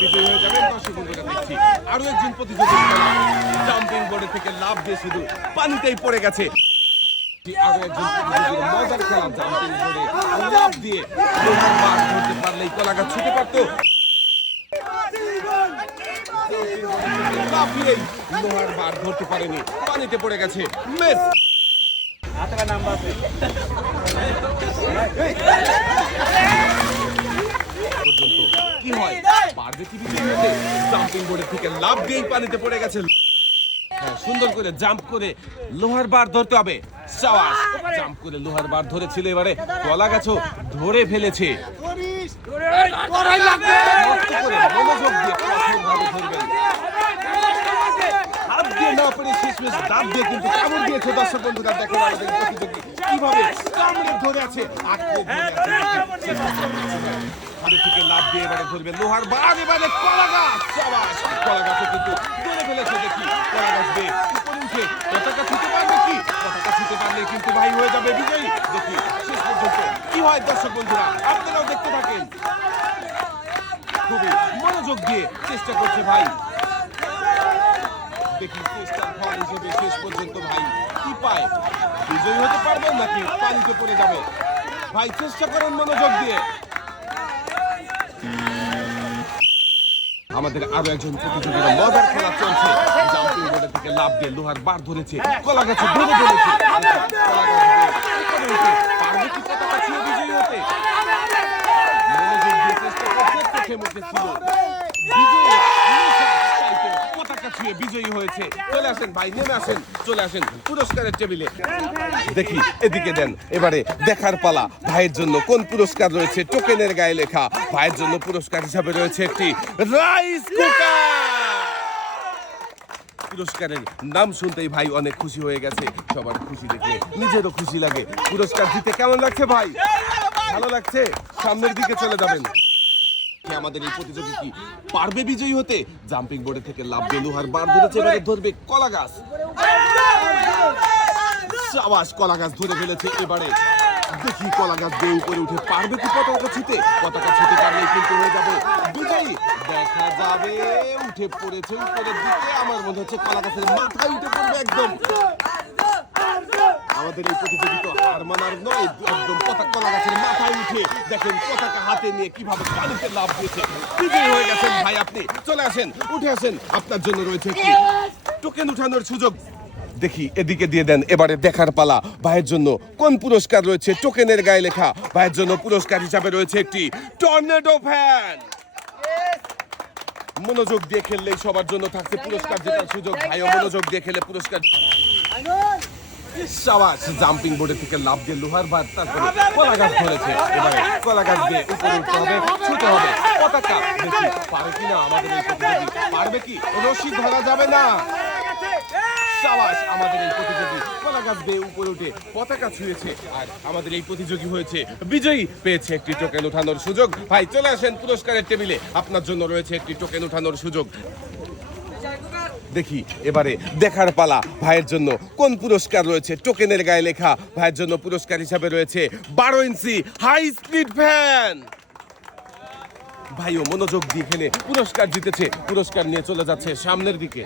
বিজয়ী হয়ে যাবেন দর্শক বন্ধুরা দেখছি আরও একজন প্রতিযোগী জাম্পিং বোর্ডে থেকে লাভ দিয়ে শুধু পানিতেই পড়ে গেছে আরও একজন প্রতিযোগীর মজার খেলা জাম্পিং বোর্ডে ধরতে পারলেই কলাগাছ ছুটে পারতো লাফিয়েই লোহার বার ধরতে পারেনি পানিতে পড়ে গেছে মিস পর্যন্ত কি হয় হতে জাম্পিং বোর্ডের থেকে লাভ দিয়েই পানিতে পড়ে গেছে হ্যাঁ, সুন্দর করে জাম্প করে লোহার বার ধরতে হবে সাবাস জাম্প করে লোহার বার ধরেছিল এবারে কলা গাছও ধরে ফেলেছে মনোযোগ দিয়ে ধরবেন না পেরে শেষমেশ দাঁত দিয়ে কিন্তু কামড় দিয়েছে দর্শক বন্ধুরা দেখেন আমাদের প্রতিযোগী। কীভাবে কামড়ে ধরে আছে আঁকড়ে ধরে আছে? হাতে থেকে লাভ দিয়ে এবারে ধরবে লোহার বার এবারে কলা গাছ সাবাস কলা গাছও কিন্তু ধরে ফেলেছে দেখি। কলা গাছ দিয়ে উপরে উঠে পতাকা ছুটে পারবে কি? পতাকা ছুটে পারলে কিন্তু ভাই হয়ে যাবে বিজয়ী। দেখি শেষ পর্যন্ত কি হয় দর্শক বন্ধুরা? আপনারাও দেখতে থাকেন। খুবই মনোযোগ দিয়ে চেষ্টা করছে ভাই। দেখি চেষ্টার ফল হিসেবে শেষ পর্যন্ত ভাই কি পায় বিজয়ী হতে পারবে নাকি পানিতে পড়ে যাবে ভাই চেষ্টা করেন মনোযোগ দিয়ে আমাদের আরও একজন প্রতিযোগীরা মজার খেলা চলছে জাম্পিং বোর্ডে থেকে লাভ দিয়ে লোহার বার ধরেছে কলা গাছে ধরেছে দিয়ে পারবে কি পতাকা ছুঁয়ে বিজয়ী হতে মনোযোগ দিয়ে চেষ্টা করছে চোখে মুখে ছিল ছুঁয়ে বিজয়ী হয়েছে। চলে আসেন ভাই, নেমে আসেন, চলে আসেন পুরস্কারের টেবিলে। দেখি, এদিকে দেন, এবারে দেখার পালা। ভাইয়ের জন্য কোন পুরস্কার রয়েছে? টোকেনের গায়ে লেখা। ভাইয়ের জন্য পুরস্কার হিসাবে রয়েছে একটি রাইস কুকার। পুরস্কারের নাম শুনতেই ভাই অনেক খুশি হয়ে গেছে। সবার খুশি দেখে নিজেরও খুশি লাগে। পুরস্কার দিতে কেমন লাগছে ভাই? ভালো লাগছে? সামনের দিকে চলে যাবেন। আমাদের এই প্রতিযোগী কি পারবে বিজয়ী হতে? জাম্পিং বোর্ডে থেকে লাভ দিয়ে লোহার বার ধরেছে এবারে ধরবে কলা গাছ। সাবাস, কলা গাছ ধরে ফেলেছে, এবারে দেখি কলা গাছ দিয়ে উপরে উঠে পারবে কি পতাকা ছুতে? পতাকা ছুতে পারলে কিন্তু হয়ে যাবে বিজয়ী। দেখা যাবে, উঠে পড়েছে উপরের দিকে। আমার মনে হচ্ছে কলা গাছের মাথায় উঠে পড়বে একদম। আমাদের এই প্রতিযোগিতা হার মানার নয়, একদম পতাকা কলা গাছের মাথায় উঠে দেখেন পতাকা হাতে নিয়ে কীভাবে পানিতে লাভ দিয়েছে। বিজয়ী হয়ে গেছেন ভাই আপনি। চলে আসেন, উঠে আসেন। আপনার জন্য রয়েছে একটি টোকেন উঠানোর সুযোগ। দেখি, এদিকে দিয়ে দেন। এবারে দেখার পালা। ভাইয়ের জন্য কোন পুরস্কার রয়েছে? টোকেনের গায়ে লেখা। ভাইয়ের জন্য পুরস্কার হিসাবে রয়েছে একটি টর্নেডো ফ্যান। মনোযোগ দিয়ে খেললেই সবার জন্য থাকছে পুরস্কার জেতার সুযোগ। ভাইও মনোযোগ দিয়ে খেলে পুরস্কার। জাম্পিং বোর্ডের থেকে দিয়ে লোহার বার তারপরে ধরেছে। এবারে দিয়ে পতাকা আমাদের আমাদের এই প্রতিযোগী দিয়ে উপরে উঠে পতাকা ছুঁয়েছে। আর আমাদের এই প্রতিযোগী হয়েছে, বিজয়ী। পেয়েছে একটি টোকেন উঠানোর সুযোগ। ভাই, চলে আসেন পুরস্কারের টেবিলে। আপনার জন্য রয়েছে একটি টোকেন উঠানোর সুযোগ। দেখি, এবারে দেখার পালা। ভাইয়ের জন্য কোন পুরস্কার রয়েছে? টোকেনের গায়ে লেখা ভাইয়ের জন্য পুরস্কার হিসাবে রয়েছে বারো ইঞ্চি হাই স্পিড ফ্যান ভাইও মনোযোগ দিয়ে এখানে পুরস্কার জিতেছে, পুরস্কার নিয়ে চলে যাচ্ছে সামনের দিকে।